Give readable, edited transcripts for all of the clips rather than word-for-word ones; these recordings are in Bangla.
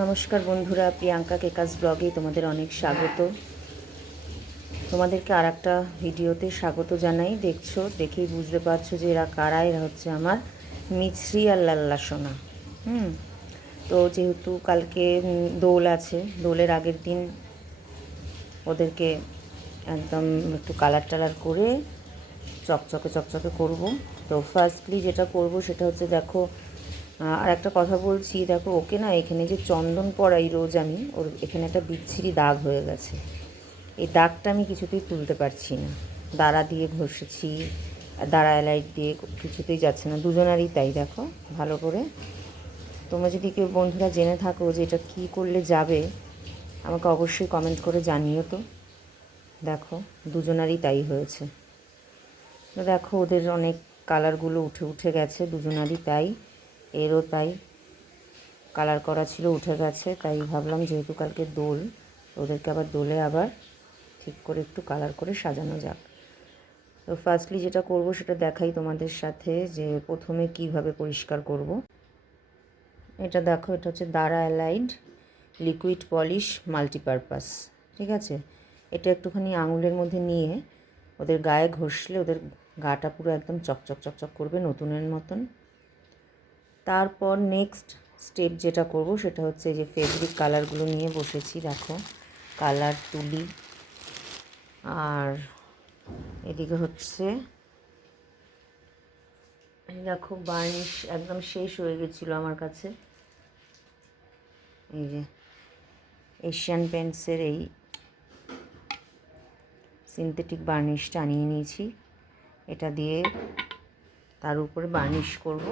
নমস্কার বন্ধুরা, প্রিয়াঙ্কা কেকাস ব্লগে তোমাদের অনেক স্বাগত। তোমাদেরকে আর একটা ভিডিওতে স্বাগত জানাই। দেখেই বুঝতে পারছো যে এরা কারা। এরা হচ্ছে আমার মিছরি আর লাল্লা সোনা। তো যেহেতু কালকে দোল আছে, দোলের আগের দিন ওদেরকে একদম একটু কালার টালার করে চকচকে করব। তো ফার্স্টলি যেটা করব সেটা হচ্ছে, দেখো আর একটা কথা বলছি, দেখো ওকে না এখানে যে চন্দন পরাই রোজ আমি, ওর এখানে একটা বিচ্ছিরি দাগ হয়ে গেছে। এই দাগটা আমি কিছুতেই তুলতে পারছি না। দাঁড়া দিয়ে ঘষেছি, দাঁড়া এলাইট দিয়ে কিছুতেই যাচ্ছে না, দুজনারই তাই। দেখো ভালো করে, তোমরা যদি কেউ বন্ধুরা জেনে থাকো যে এটা কী করলে যাবে, আমাকে অবশ্যই কমেন্ট করে জানিও তো। দেখো দুজনারই তাই হয়েছে। তো দেখো ওদের অনেক কালারগুলো উঠে গেছে, দুজনারই তাই, এরও তাই। কালার করা ছিল, উঠে গেছে। তাই ভাবলাম যেহেতু কালকে দোল, ওদেরকে আবার দোলে আবার ঠিক করে একটু কালার করে সাজানো যাক। তো ফার্স্টলি যেটা করব সেটা দেখাই তোমাদের সাথে, যে প্রথমে কিভাবে পরিষ্কার করব। এটা দেখো, এটা হচ্ছে দাঁড়া অ্যালাইড লিকুইড পলিশ মাল্টিপারপাস, ঠিক আছে। এটা একটুখানি আঙুলের মধ্যে নিয়ে ওদের গায়ে ঘষলে ওদের গাটা পুরো একদম চকচক করবে, নতুনের মতন। তারপর নেক্সট স্টেপ যেটা করব সেটা হচ্ছে, যে ফেব্রিক কালারগুলো নিয়ে বসেছি। দেখো কালার তুলি, আর এদিকে হচ্ছে দেখো বার্নিশ একদম শেষ হয়ে গেছিলো আমার কাছে। এই যে এশিয়ান পেন্টসের এই সিনথেটিক বার্নিশটা আনিয়ে নিয়েছি। এটা দিয়ে তার উপরে বার্নিশ করব।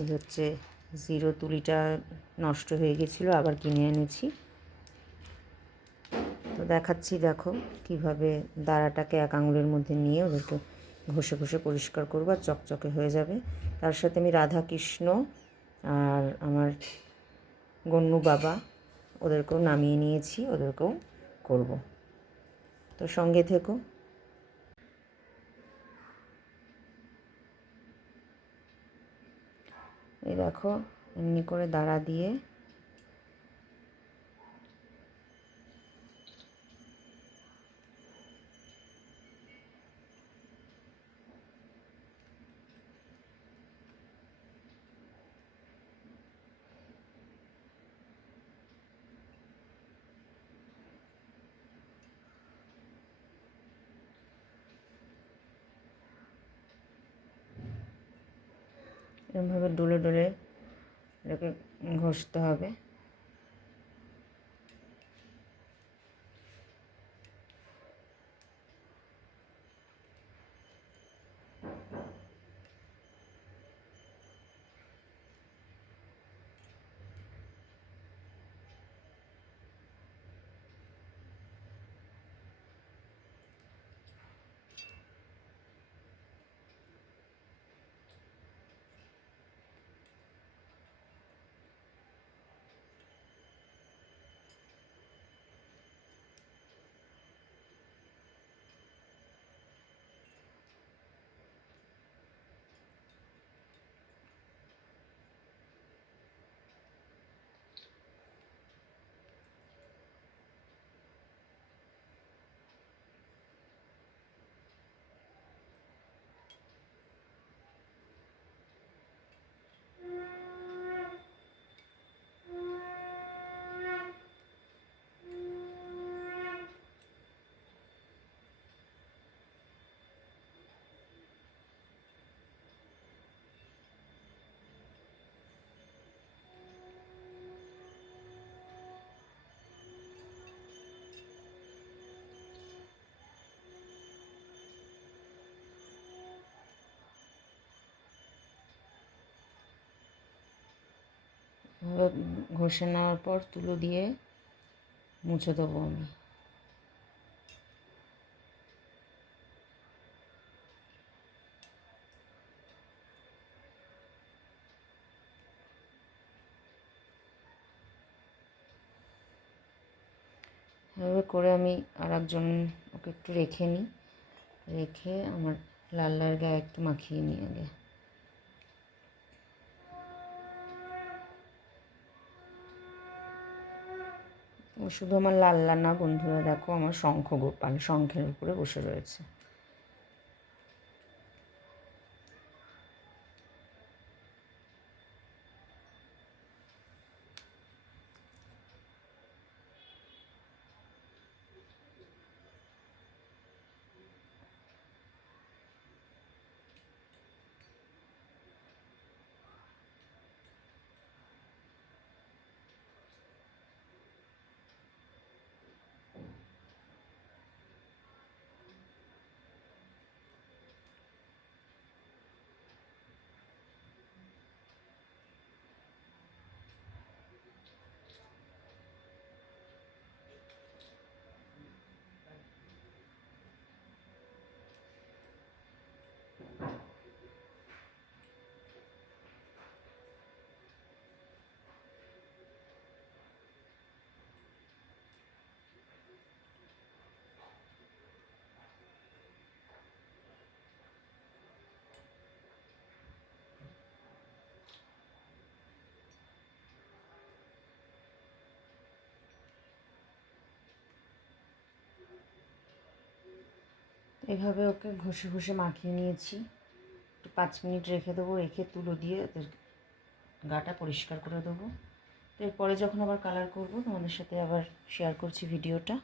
এই হচ্ছে জিরো তুলিটা নষ্ট হয়ে গেছিলো, আবার কিনে এনেছি। তো দেখাচ্ছি, দেখো কিভাবে দাঁড়াটাকে এক আঙুলের মধ্যে নিয়ে ওদেরকে ঘষে পরিষ্কার করবো, আর চকচকে হয়ে যাবে। তার সাথে আমি রাধা কৃষ্ণ আর আমার গন্নু বাবা ওদেরকেও নামিয়ে নিয়েছি, ওদেরকেও করব। তো সঙ্গে থেকো। এই দেখো এমনি করে দাঁড়া দিয়ে এরকমভাবে ডলে এটাকে ঘষতে হবে। ঘষে নেওয়ার পর তুলো দিয়ে মুছে দেবো আমি। এভাবে করে আমি আর একজন ওকে একটু রেখে নিই, রেখে আমার লাল্লার গায়ে একটু মাখিয়ে নিই আগে। শুধু আমার লাল্লা না বন্ধুরা, দেখো আমার শঙ্খ গোপাল শঙ্খের উপরে বসে রয়েছে। এভাবে ওকে ঘষে ঘষে মাখিয়ে নিয়েছি। একটু 5 মিনিট রেখে দেবো, রেখে তুলো দিয়ে ওদের গাটা পরিষ্কার করে দেবো। তো এরপরে যখন আবার কালার করব তোমাদের সাথে আবার শেয়ার করছি ভিডিওটা।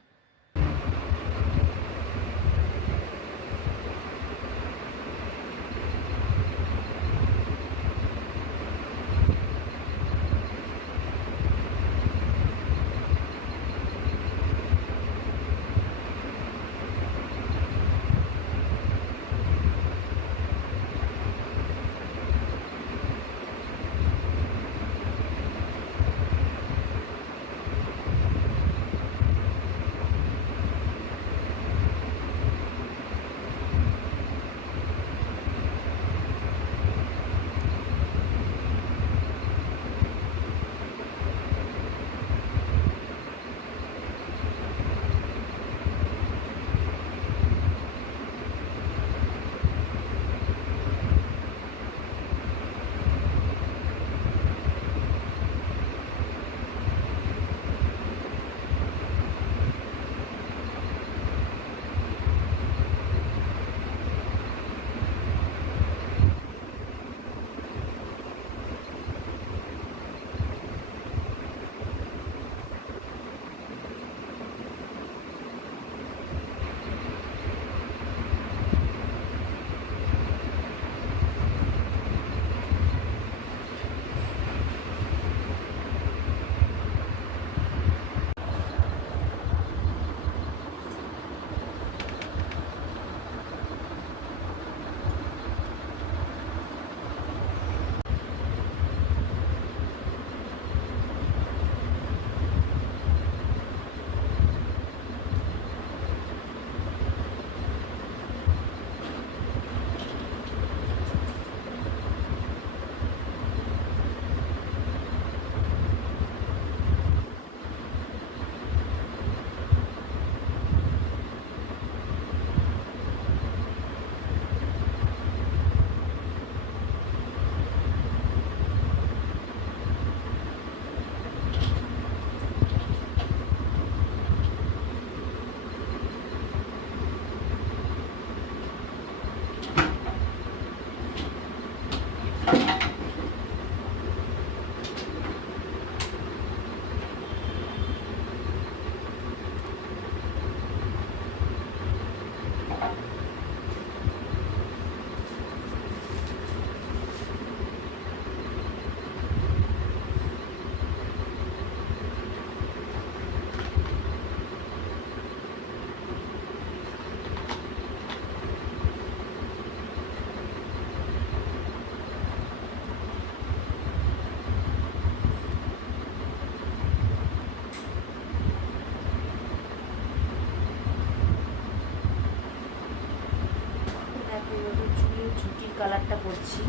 চুটির কালারটা করছি,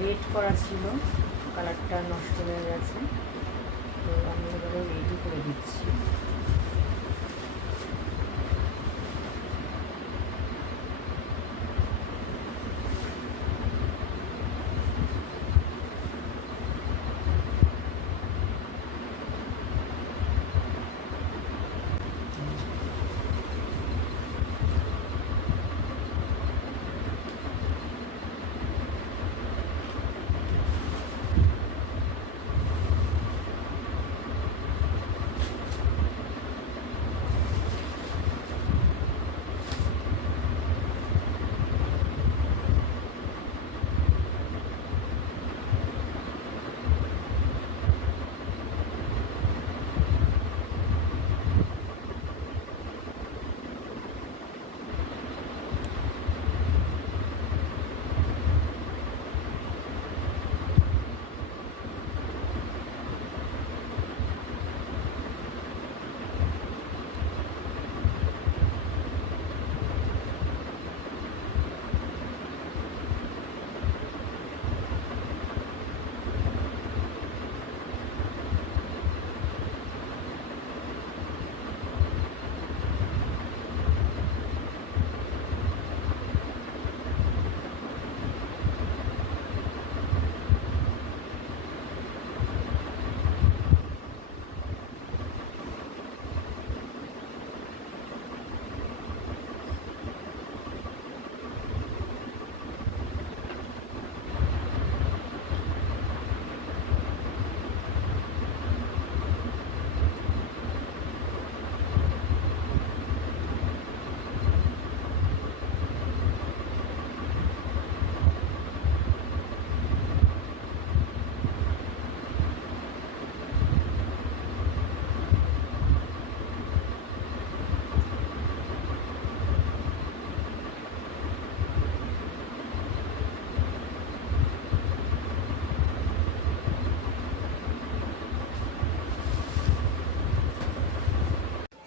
রেড করা ছিল, কালারটা নষ্ট হয়ে গেছে, তো আমি এবারে রেডি করে দিচ্ছি।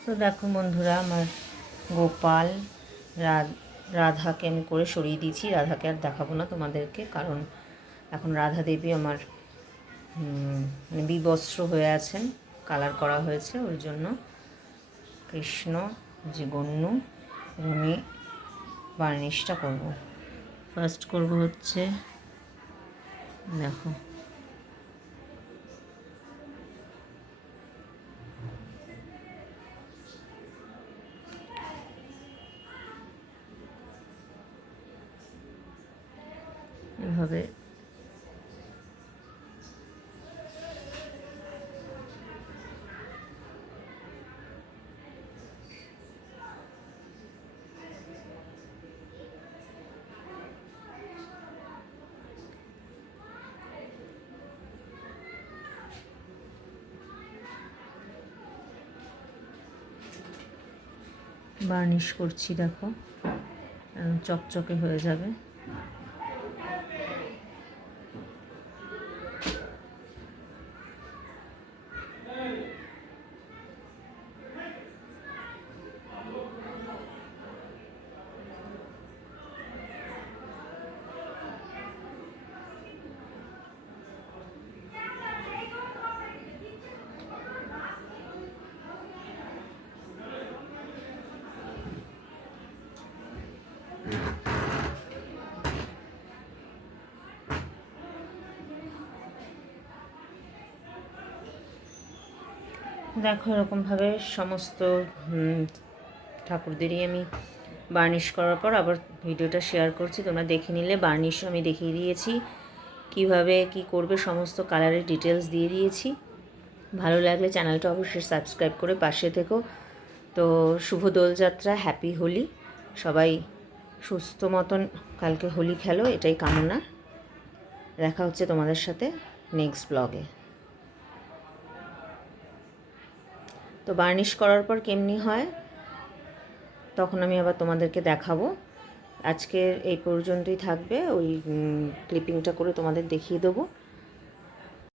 তো দেখো বন্ধুরা, আমার গোপাল রাধাকে আমি করে সরিয়ে দিয়েছি। রাধাকে আর দেখাবো না তোমাদেরকে, কারণ এখন রাধা দেবী আমার মানে বিবস্ত্র হয়ে আছেন, কালার করা হয়েছে ওর জন্য। কৃষ্ণ যে গণ্যু, আমি বার্নিশটা করব। ফার্স্ট করব হচ্ছে, দেখো এভাবে বার্নিশ করছি। দেখো চকচকে হয়ে যাবে। দেখো এরকমভাবে সমস্ত ঠাকুরদেরই আমি বার্নিশ করার পর আবার ভিডিওটা শেয়ার করছি, তোমরা দেখে নিলে। বার্নিশ আমি দেখিয়ে দিয়েছি কিভাবে কি করবে, সমস্ত কালারের ডিটেলস দিয়ে দিয়েছি। ভালো লাগলে চ্যানেলটা অবশ্যই সাবস্ক্রাইব করে পাশে থেকো। তো শুভ দোলযাত্রা, হ্যাপি হোলি। সবাই সুস্থ মতন কালকে হোলি খেলো, এটাই কামনা। দেখা হচ্ছে তোমাদের সাথে নেক্সট ব্লগে। তো বার্নিশ করার পর কেমনি হয় তখন আমি আবার তোমাদেরকে দেখাবো। আজকে এই পর্যন্তই থাকবে, ওই ক্লিপিংটা করে তোমাদের দেখিয়ে দেবো।